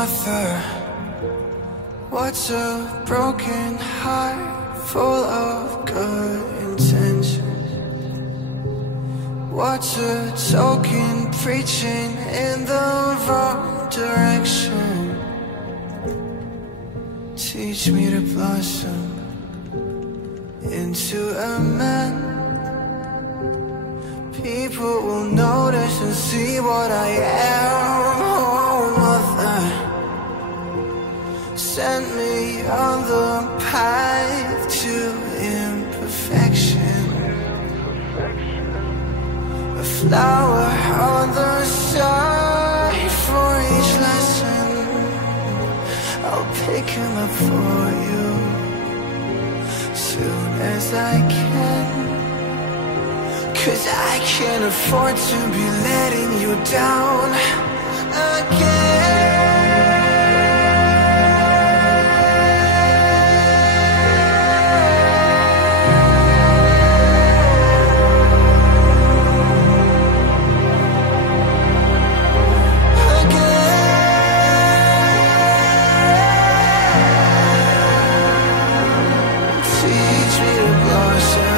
mother, what's a broken heart full of good intentions? What's a token preaching in the wrong direction? Teach me to blossom into a man. People will notice and see what I am. Oh, mother, send me on the path to imperfection. A flower on the side for each lesson. I'll pick him up for you soon as I can. 'Cause I can't afford to be letting you down again. Teach me to blossom